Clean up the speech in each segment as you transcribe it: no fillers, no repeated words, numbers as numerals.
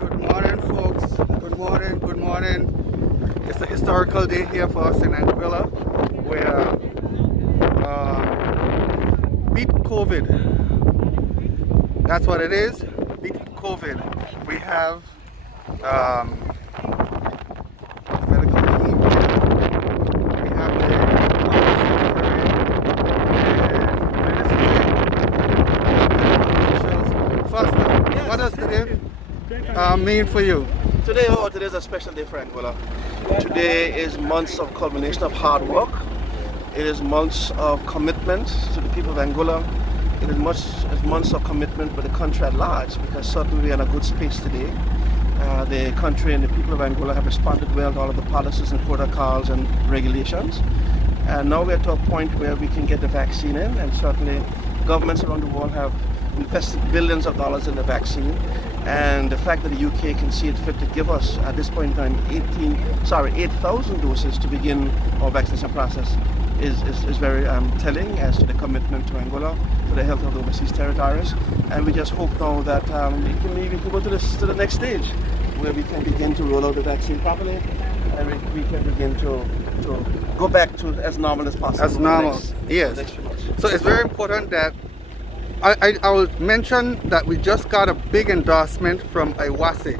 Good morning, folks. Good morning, good morning. It's a historical day here for us in Anguilla, where beat COVID. That's what it is. Beat COVID. We have medical team. We have the officers and First, Yes, what does today mean for you? Today is a special day for Anguilla. Today is months of culmination of hard work. It is months of commitment to the people of Anguilla. It is months of commitment with the country at large, because certainly we are in a good space today. The country and the people of Anguilla have responded well to all of the policies and protocols and regulations. And now we're to a point where we can get the vaccine in, and certainly governments around the world have invested billions of dollars in the vaccine. And the fact that the UK can see it fit to give us at this point in time 8,000 doses to begin our vaccination process is very telling as to the commitment to Anguilla, to the health of the overseas territories. And we just hope now that we can go to the next stage where we can begin to roll out the vaccine properly, and we can begin to go back to as normal as possible. As normal, yes. So it's very important that I will mention that we just got a big endorsement from Iwase.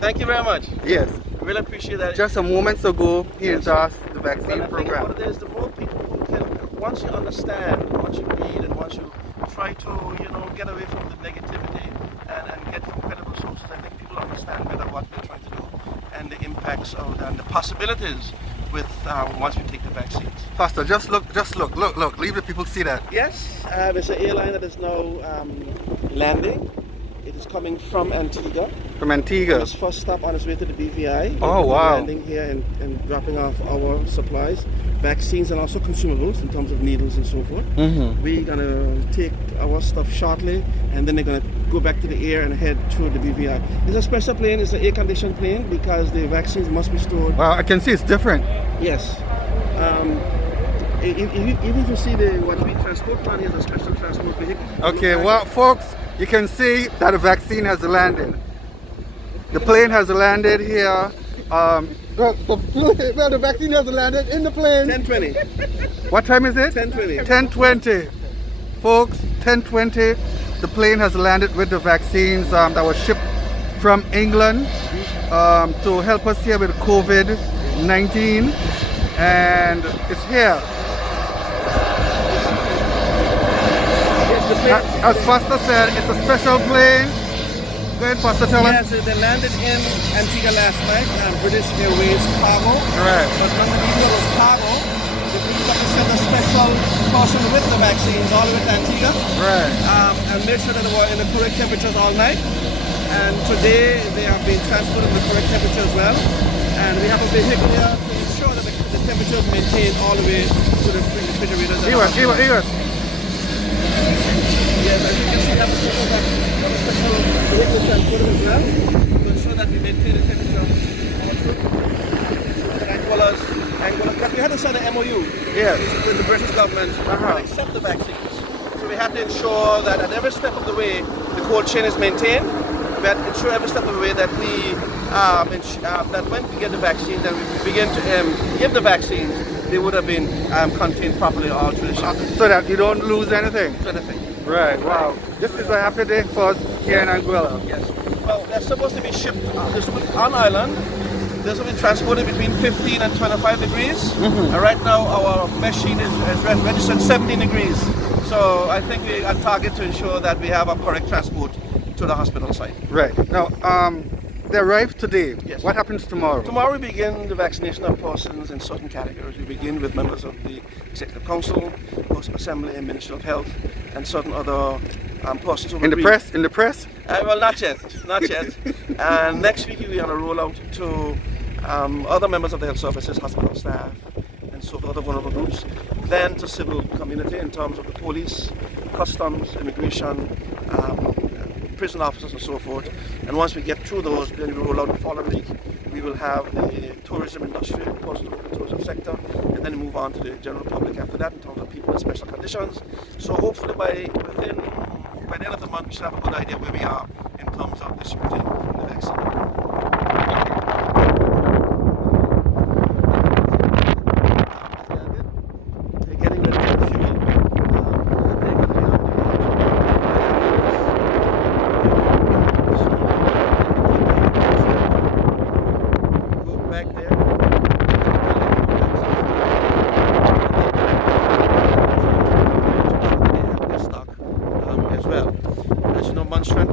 Thank you very much. Yes. Really appreciate that. Just a moment ago, he endorsed the vaccine program. What it is, the more people who can, once you understand, once you read, and once you try to, get away from the negativity and get from credible sources, I think people understand better what we're trying to do and the impacts and the possibilities with once we take the vaccines. Pastor, just look, leave the people see that. Yes, there's an airline that is now landing. It is coming from Antigua. From Antigua. Its first stop on its way to the BVI. Oh, wow. Landing here and dropping off our supplies, vaccines, and also consumables in terms of needles and so forth. Mm-hmm. We're going to take our stuff shortly, and then they're going to go back to the air and head through the BVI. It's a special plane. It's an air-conditioned plane because the vaccines must be stored. Wow, I can see it's different. Yes. Even if you see what we transport plan is a special transport vehicle. Okay, well, folks, you can see that the vaccine has landed. The plane has landed here. The vaccine has landed in the plane. 10:20. What time is it? 10:20. 10:20. Folks, 10:20. The plane has landed with the vaccines that were shipped from England to help us here with COVID-19. And it's here. As Pastor said, it's a special plane. Go ahead, Pastor, tell us. Yes, they landed in Antigua last night, British Airways cargo. Right. But none of the was cargo. The British have to send a special person with the vaccines all the way to Antigua. Right. And make sure that they were in the correct temperatures all night. And today they have been transported in the correct temperature as well. And we have a vehicle here to ensure that the temperature is maintained all the way to the refrigerators. Here. Yes, as you can see, we have a special vehicle transported as well to ensure that we maintain the temperature of our food. Anguilla, because we had to sign an MOU with the British government to accept the vaccines. So we had to ensure that at every step of the way, the cold chain is maintained. We had to ensure every step of the way that that when we get the vaccine, that we begin to give the vaccines, they would have been contained properly all through the shop. So that you don't lose anything. Anything. Right, wow. This is a happy day for us here in Anguilla. Yes. Well, they're supposed to be shipped on island. They're supposed to be transported between 15 and 25 degrees. Mm-hmm. And right now our machine is registered 17 degrees. So I think we're on target to ensure that we have a correct transport to the hospital site. Right. Now, they arrive today. Yes. What happens tomorrow? Tomorrow we begin the vaccination of persons in certain categories. We begin with members of the Executive Council, House of Assembly, and Ministry of Health, and certain other persons. In the press? In the press? Well, not yet. And next week we're going to roll out to other members of the health services, hospital staff, and so forth, other vulnerable groups. Then to civil community in terms of the police, customs, immigration, prison officers and so forth. And once we get through those, then we roll out the following week. We will have the tourism industry, post-local tourism sector, and then move on to the general public after that in terms of people in special conditions. So hopefully by the end of the month, we should have a good idea where we are in terms of distributing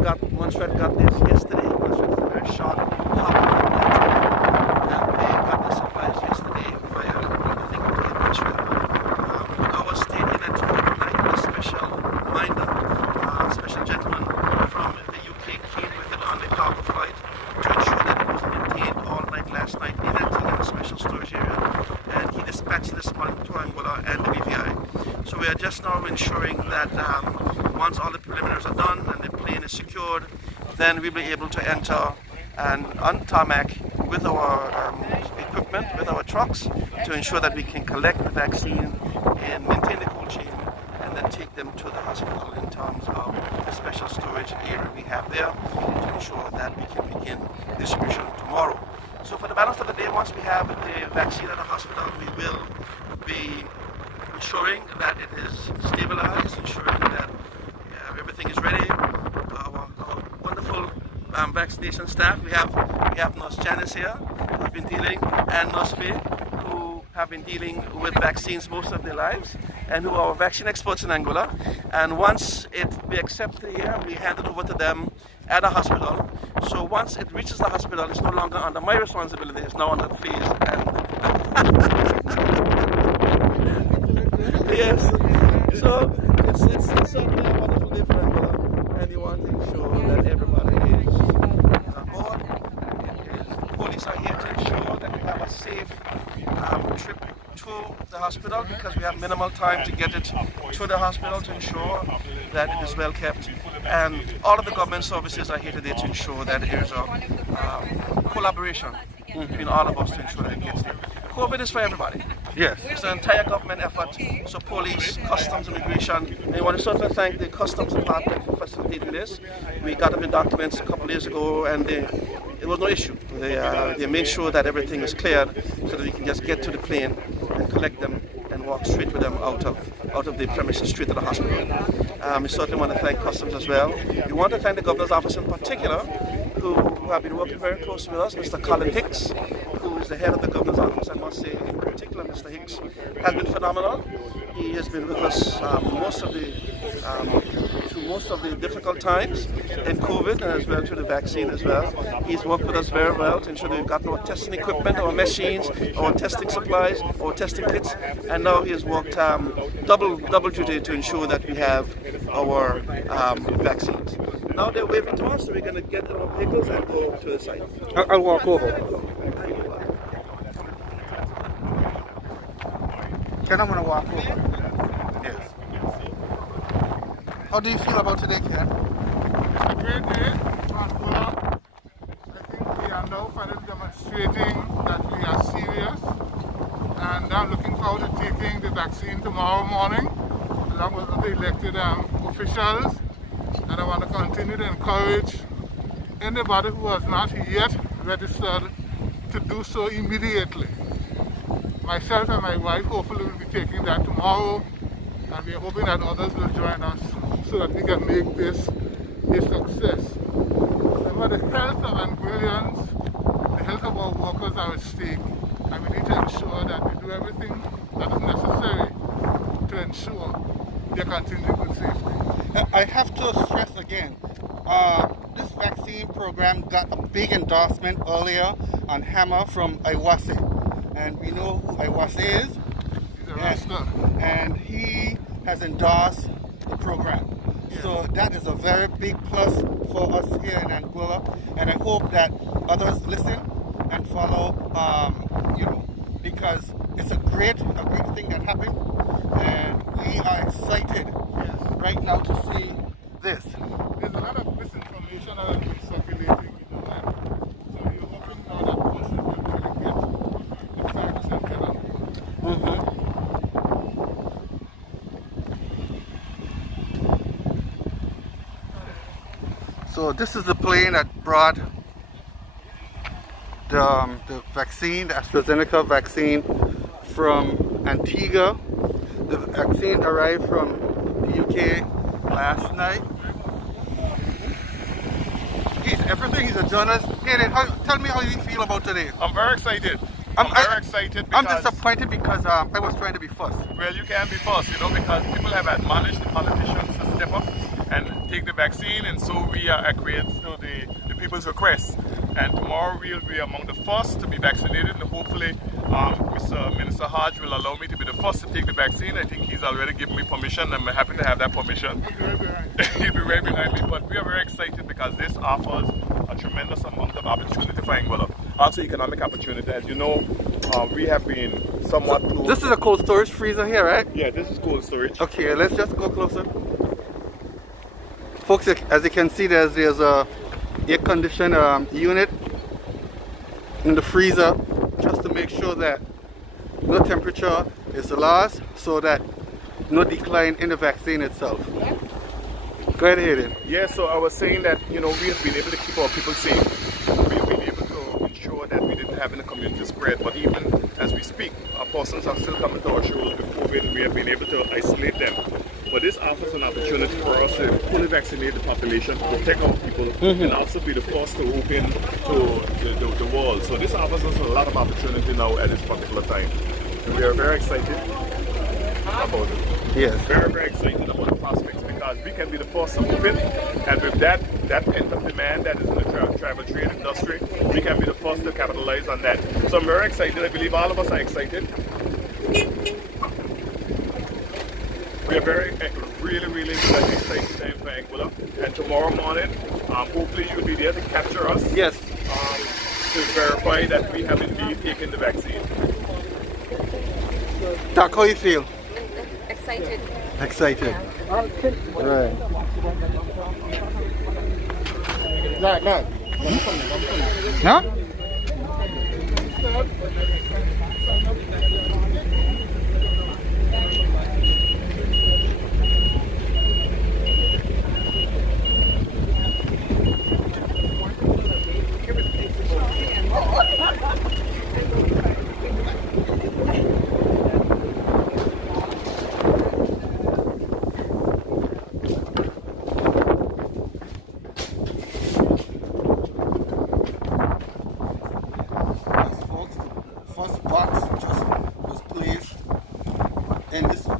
Montserrat got this yesterday. Montserrat is a very short hop from Antigua, and they got the supplies yesterday via, I think, Montserrat. Our state in Antigua tonight, a special minder, a special gentleman from the UK came with it on the cargo flight to ensure that it was maintained all night last night in Antigua in a special storage area, and he dispatched this month to Anguilla and the BVI. So we are just now ensuring that once all the preliminaries are done and the plane is secured, then we'll be able to enter and on tarmac with our equipment, with our trucks, to ensure that we can collect the vaccine and maintain the cold chain, and then take them to the hospital in terms of the special storage area we have there to ensure that we can begin distribution tomorrow. So for the balance of the day, once we have the vaccine at the hospital, we will be ensuring that it is stabilized, ensuring that everything is ready. Our wonderful vaccination staff, we have Nurse Janice here, who's been dealing, and Nurse Faye, who have been dealing with vaccines most of their lives, and who are vaccine experts in Anguilla. And once we accept it here, we hand it over to them at the hospital. So once it reaches the hospital, it's no longer under my responsibility, it's now under Faye's. And yes, so it's certainly a wonderful day for Anguilla, and you want to ensure that everybody is on board. The police are here to ensure that we have a safe trip to the hospital, because we have minimal time to get it to the hospital, to ensure that it is well kept. And all of the government services are here today to ensure that there is a collaboration between all of us to ensure that it gets there. COVID is for everybody. Yes. It's an entire government effort. So police, customs, immigration. And I want to certainly thank the customs department for facilitating this. We got them the documents a couple of years ago, and it was no issue. They made sure that everything is cleared so that we can just get to the plane and collect them and walk straight with them out of the premises straight to the hospital. We certainly want to thank customs as well. We want to thank the governor's office in particular, who have been working very close with us, Mr. Colin Hicks, who is the head of the governor's office. I must say, in particular, Mr. Hicks has been phenomenal. He has been with us through most of the difficult times in COVID, and as well through the vaccine as well. He's worked with us very well to ensure that we've got our testing equipment, our machines, our testing supplies, our testing kits, and now he has worked double duty to ensure that we have our vaccines. Now they're waving to us, so we're going to get in our vehicles and go to the site. I'll walk over. Ken, I'm going to walk over. Yes. How do you feel about today, Ken? A great day. I think we are now finally demonstrating that we are serious, and I'm looking forward to taking the vaccine tomorrow morning along with the elected officials. And I want to continue to encourage anybody who has not yet registered to do so immediately. Myself and my wife hopefully will be taking that tomorrow, and we are hoping that others will join us so that we can make this a success. Remember, the health of Anguillians, the health of our workers are at stake, and we need to ensure that we do everything that is necessary to ensure their continued good safety. I have to stress again, this vaccine program got a big endorsement earlier on Hammer from Iwase. And we know who Iwase is. He's a wrestler. And he has endorsed the program. Yeah. So that is a very big plus for us here in Anguilla. And I hope that others listen and follow, because it's a great thing that happened. And we are excited right now to see this. There's a lot of misinformation that has been circulating in the land. So we're hoping now that person will really get the facts and get on board. So this is the plane that brought the vaccine, the Astrazeneca vaccine from Antigua. The vaccine arrived from the UK last night. Everything is a journalist. Tell me how you feel about today. I'm very excited. I'm very excited because... I'm disappointed because I was trying to be first. Well, you can be first, because people have admonished the politicians to step up and take the vaccine, and so we are accurate to the people's request. And tomorrow we'll be among the first to be vaccinated, and hopefully Mr. Minister Hodge will allow me to be the first to take the vaccine. I think he's already given me permission. I'm happy to have that permission. He'll be right behind me, but we are very excited because this offers a tremendous amount of opportunity for Anguilla. Also economic opportunity. As you know, we have been somewhat close. This is a cold storage freezer here, right? Yeah, this is cold storage. Okay, let's just go closer. Folks, as you can see, there's a air conditioned unit in the freezer just to make sure that no temperature is lost, so that no decline in the vaccine itself. Go ahead, Hayden. Yeah, so I was saying that, you know, we have been able to keep our people safe. We've been able to ensure that we didn't have any community spread, but even as we speak, our persons are still coming to our shores with COVID. We have been able to isolate them. But this offers an opportunity for us to fully vaccinate the population, protect our people, and also be the first to open to the world. So this offers us a lot of opportunity now at this particular time. And we are very excited about it. Yes. Very, very excited about the prospects because we can be the first to open, and with that pent-up demand that is in the travel trade industry, we can be the first to capitalize on that. So I'm very excited. I believe all of us are excited. We are really excited time for Anguilla. And tomorrow morning, hopefully you'll be there to capture us. Yes. To verify that we have indeed taken the vaccine. Doc, how you feel? Excited. Excited. Right. Huh? First box just was placed in this room.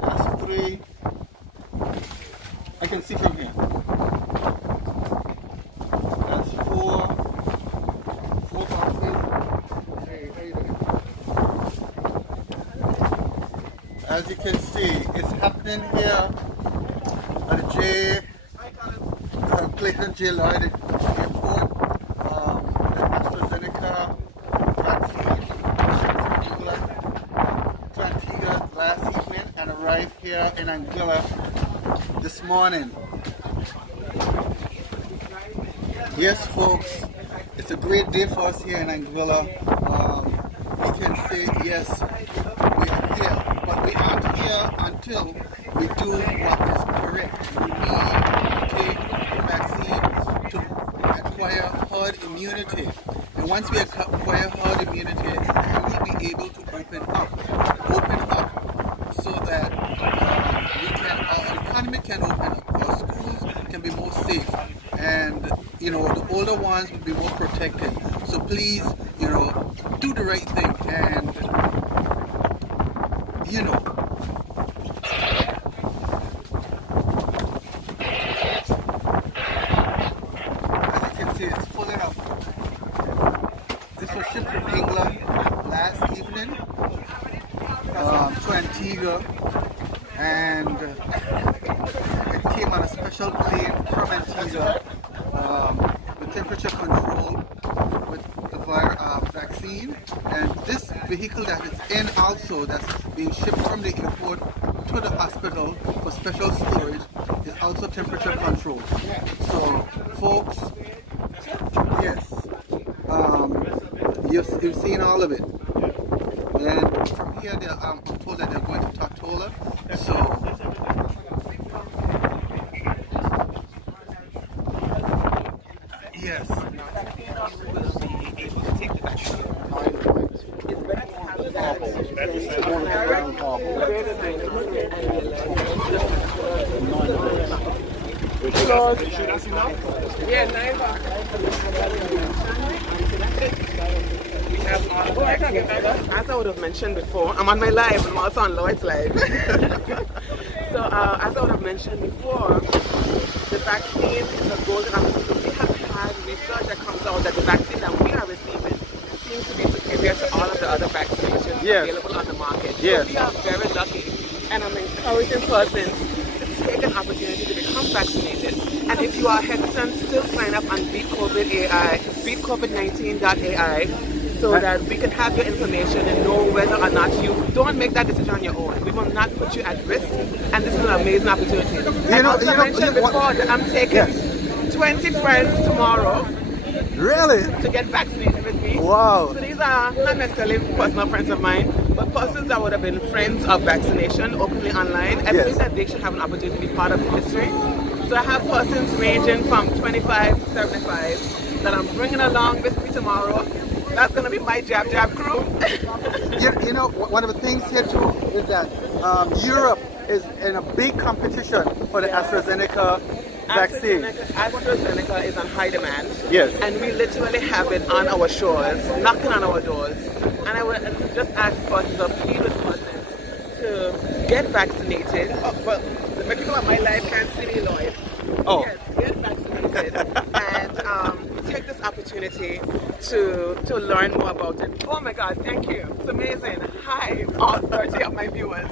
That's 3. I can see from here. That's 4. 4 boxes. Hey, how you doing? As you can see, it's happening here at the Clayton J. Lloyd Airport. The Astrazeneca vaccine shipped from England to Antigua last evening and arrived here in Anguilla this morning. Yes, folks, it's a great day for us here in Anguilla. We can say yes, we are here, but we aren't here until we do what is correct. We need to take the vaccine to acquire herd immunity. And once we acquire herd immunity, we will be able to open up so that our economy can open up, our schools can be more safe, and you know, the older ones will be more protected. So please, you know, do the right thing, and you know, as you can see, it's filling up. This was shipped from England last evening to Antigua, and it came on a special plane from Antigua with temperature control with the vaccine. And this vehicle that is in also, that's being shipped from the airport to the hospital for special storage, is also temperature controlled. So folks, yes, you've seen all of it. And from here, I'm told that they're going to Tortola. So yes. Yeah, 9 bucks. have all of the vaccines with us. As I would have mentioned before, I'm on my live, I'm also on Lloyd's live. So as I would have mentioned before, the vaccine is a golden opportunity. We have had research that comes out that the vaccine that we are receiving seems to be superior to all of the other vaccinations available on the market. Yes. So we are very lucky, and I'm encouraging persons to take an opportunity to become vaccinated. And if you are hesitant, still sign up on beatcovid19.ai so that we can have your information and know whether or not you don't make that decision on your own. We will not put you at risk, and this is an amazing opportunity. I mentioned before that I'm taking 20 friends tomorrow. Really? To get vaccinated with me. Wow. So these are not necessarily personal friends of mine, but persons that would have been friends of vaccination openly online. I believe that they should have an opportunity to be part of history. So I have persons ranging from 25 to 75 that I'm bringing along with me tomorrow. That's going to be my jab crew. You know, one of the things here too is that Europe is in a big competition for the Astrazeneca vaccine. Astrazeneca is on high demand. Yes. And we literally have it on our shores, knocking on our doors. And I would just ask persons or plead with persons to get vaccinated. Oh, well, the people on my life can't see me, Lloyd. Oh. Yes, get vaccinated. And take this opportunity to learn more about it. Oh my God, thank you. It's amazing. Hi, all 30 of my viewers.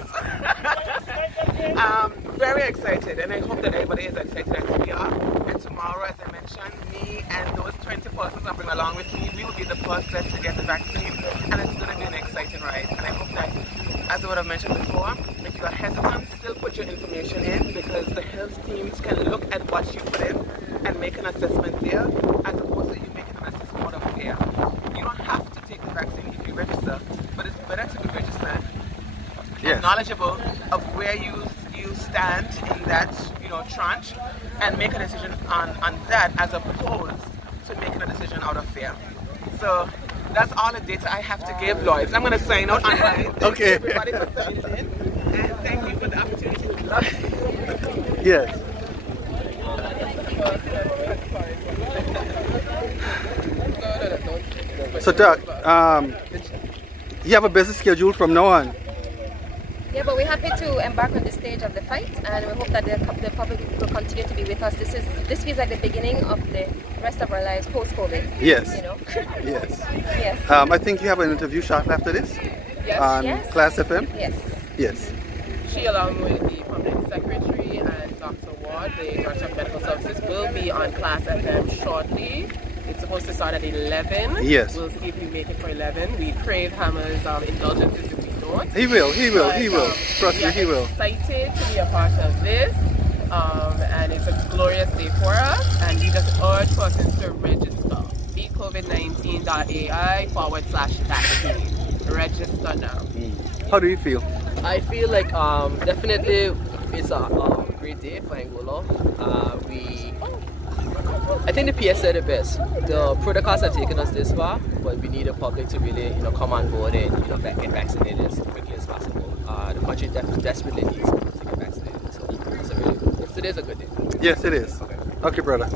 Very excited, and I hope that everybody is excited as we are. And tomorrow, as I mentioned, me and those 20 persons I bring along with me, we will be the first set to get the vaccine, and it's going to be an exciting ride. And I hope that, as I would have mentioned before, if you are hesitant, still put your information in, because the health teams can look at what you put in and make an assessment there, as opposed to you making an assessment out of fear. You don't have to take the vaccine if you register, but it's better to be registered and knowledgeable of where you stand in that tranche, and make a decision on that, as opposed to making a decision out of fear. So that's all the data I have to give, Lloyd. I'm going to sign out online. Thank you everybody for signing in, and thank you for the opportunity. Yes. So Doc, you have a busy schedule from now on. Yeah, but we're happy to embark on this stage of the fight, and we hope that the public will continue to be with us. This feels like the beginning of the rest of our lives post-COVID. Yes. You know? Yes. Yes. I think you have an interview shortly after this. Yes. On Class FM. Yes. Yes. She, along with the Public Secretary and Dr. Ward, the Director of Medical Services, will be on Class FM shortly. It's supposed to start at 11. Yes. We'll see if we make it for 11. We crave Hammer's indulgences if we don't. He will. Trust me, he will. Excited to be a part of this. And it's a glorious day for us. And we just urge persons to register. beatcovid19.ai/vaccine. Register now. How do you feel? I feel like definitely it's a great day for Anguilla. I think the PS said it best. The protocols have taken us this far, but we need the public to really come on board and get vaccinated as quickly as possible. The country desperately needs people to get vaccinated. So today's a good day. Yes, it is. Okay, brother.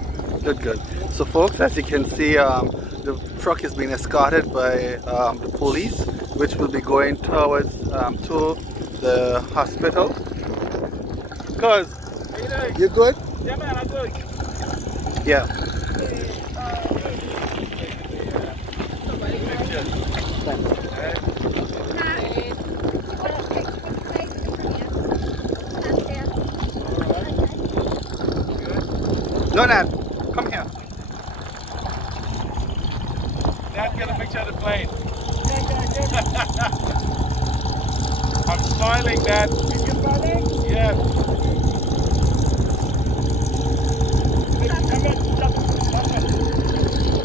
Good. So folks, as you can see, the truck is being escorted by the police, which will be going towards to the hospital. Cuz, you good? Yeah, man, I'm good. Yeah. No, Nat, come here. Dad, get a picture of the plane. I'm smiling, Dad. You're smiling? Yeah.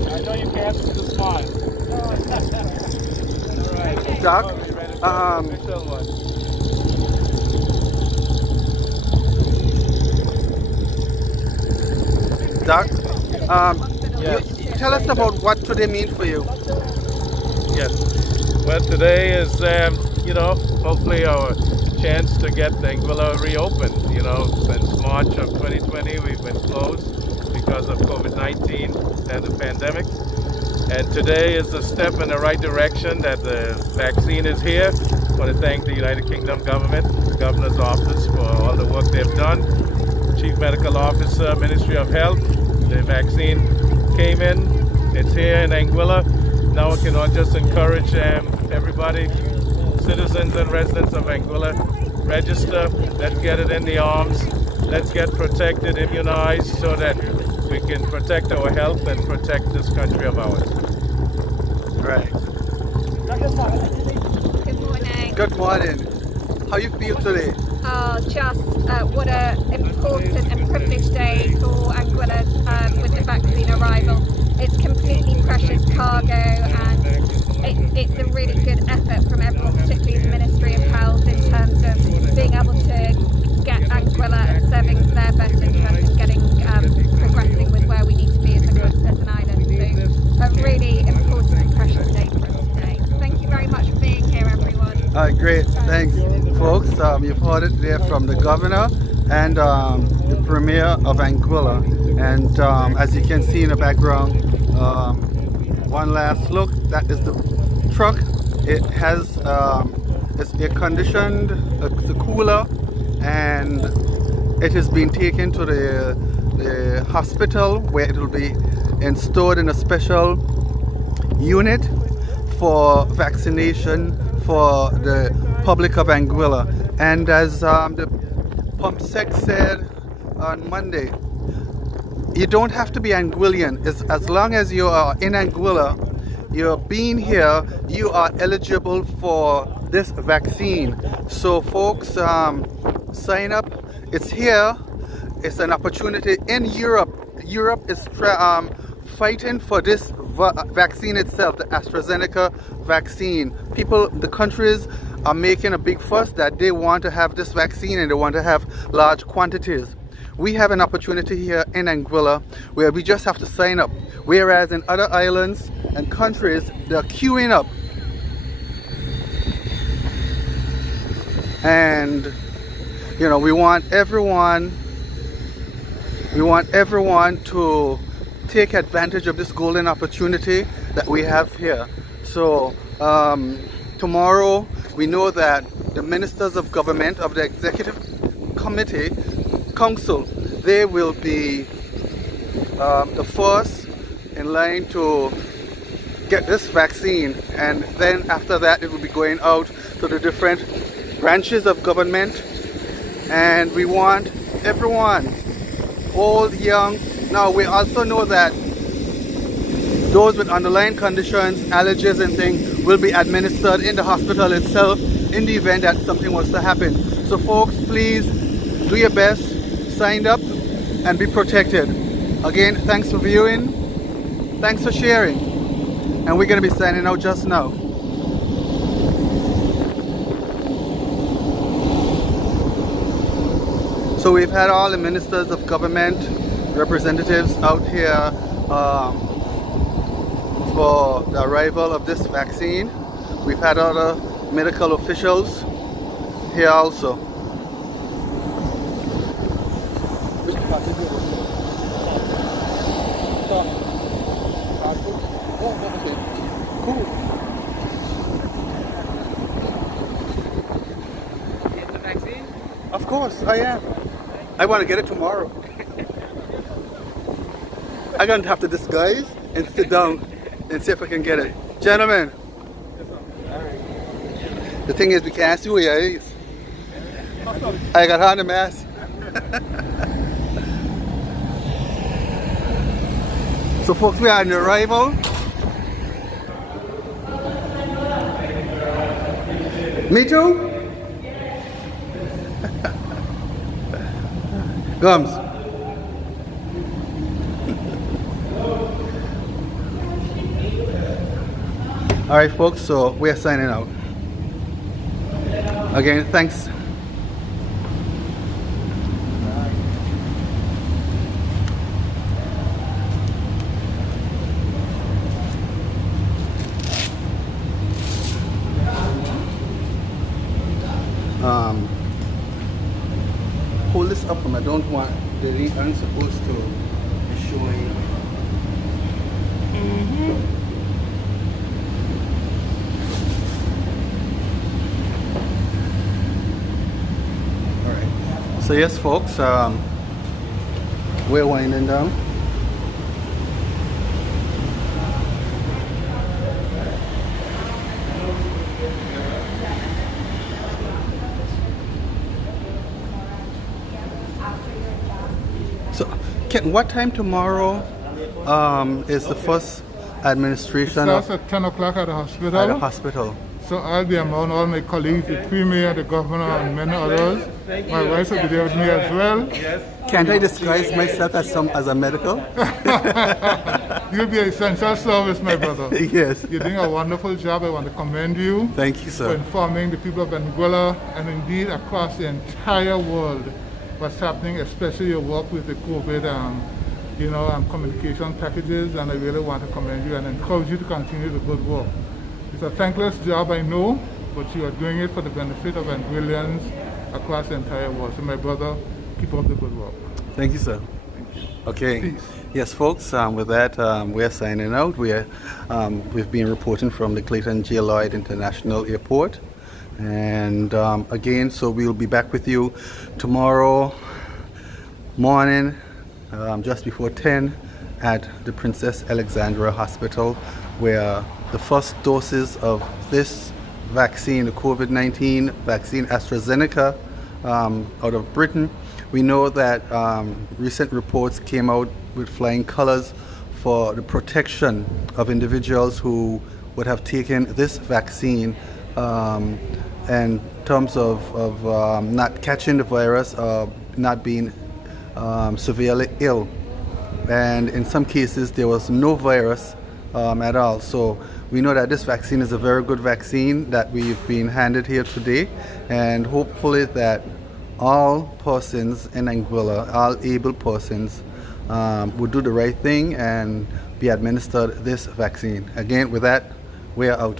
I know you can't see the smile. All right. Doc, Doc, tell us about what today means for you. Yes. Well, today is, hopefully our chance to get Anguilla reopened. Since March of 2020, we've been closed because of COVID-19 and the pandemic. And today is a step in the right direction that the vaccine is here. I want to thank the United Kingdom government, the governor's office for all the work they've done. Chief Medical Officer, Ministry of Health, the vaccine came in, it's here in Anguilla. Now we can just encourage everybody, citizens and residents of Anguilla, register, let's get it in the arms, let's get protected, immunized so that we can protect our health and protect this country of ours. Right. Good morning. Good morning. How you feel today? Just what an important and privileged day for Anguilla with the vaccine arrival. It's completely precious cargo, and it's a really good effort from everyone, particularly the Ministry of Health, in terms of being able to get Anguilla and serving their best interest and getting progressing with where we need to be as an island. So a really important and precious day for us today. Thank you very much for being here, everyone. Great, thanks, folks. You've heard it there from the governor and the premier of Anguilla. And as you can see in the background, one last look. That is the truck. It has it's air conditioned, it's a cooler, and it has been taken to the hospital where it will be stored in a special unit for vaccination for the public of Anguilla. And as the pump sec said on Monday, you don't have to be Anguillian. As long as you are in Anguilla, you're being here, you are eligible for this vaccine. So folks, sign up. It's here. It's an opportunity in Europe. Europe is fighting for this vaccine itself, the Astrazeneca vaccine. The countries are making a big fuss that they want to have this vaccine and they want to have large quantities. We have an opportunity here in Anguilla where we just have to sign up, whereas in other islands and countries they're queuing up. And you know, we want everyone to take advantage of this golden opportunity that we have here. So tomorrow we know that the ministers of government of the executive committee council, they will be the first in line to get this vaccine, and then after that it will be going out to the different branches of government. And we want everyone, old, young. Now we also know that those with underlying conditions, allergies and things will be administered in the hospital itself in the event that something was to happen. So folks, please do your best, sign up and be protected. Again, thanks for viewing, thanks for sharing, and we're going to be signing out just now. So we've had all the ministers of government, representatives out here for the arrival of this vaccine. We've had other medical officials here also. Cool. Get the vaccine? Of course, I am. I want to get it tomorrow. I'm going to have to disguise and sit down and see if I can get it. Gentlemen, the thing is we can't see where your eyes. I got on the mask. So folks, we are on the arrival. Me too? Gums. Alright folks, so we are signing out. Again, thanks. Hold this up from I don't want the link. I'm supposed to be showing. So yes, folks, we're winding down. So, what time tomorrow is the first administration Starts at 10 o'clock at the hospital. at the hospital? So I'll be among all my colleagues, the Premier, the Governor, and many others. My wife will be there with me as well. Can't I disguise myself as a medical? You'll be an essential service, my brother. Yes. You're doing a wonderful job. I want to commend you. Thank you, For sir. informing the people of Anguilla and indeed across the entire world what's happening, especially your work with the COVID communication packages, and I really want to commend you and encourage you to continue the good work. It's a thankless job, I know, but you are doing it for the benefit of Anguillians across the entire world. So my brother, keep up the good work. Thank you, sir. Okay. Peace. Yes, folks. With that, we're signing out. We've been reporting from the Clayton J. Lloyd International Airport, and again, so we'll be back with you tomorrow morning, just before 10, at the Princess Alexandra Hospital, where the first doses of this vaccine, the COVID-19 vaccine, Astrazeneca, out of Britain. We know that recent reports came out with flying colors for the protection of individuals who would have taken this vaccine in terms of not catching the virus or not being severely ill. And in some cases, there was no virus at all. So we know that this vaccine is a very good vaccine that we've been handed here today, and hopefully that all persons in Anguilla, all able persons, would do the right thing and be administered this vaccine. Again, with that, we are out.